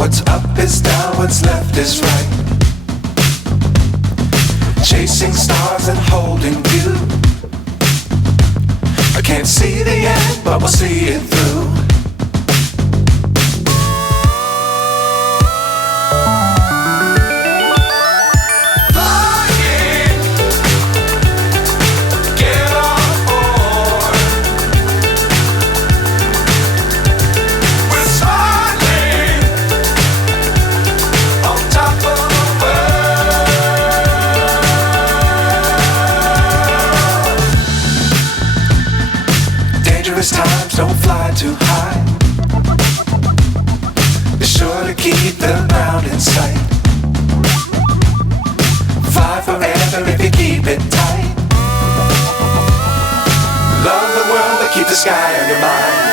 What's up is down, what's left is right. Chasing stars and holding you. I can't see the end, but we'll see it through. Dangerous times, don't fly too high. Be sure to keep the ground in sight. Fly forever if you keep it tight. Love the world, but keep the sky on your mind.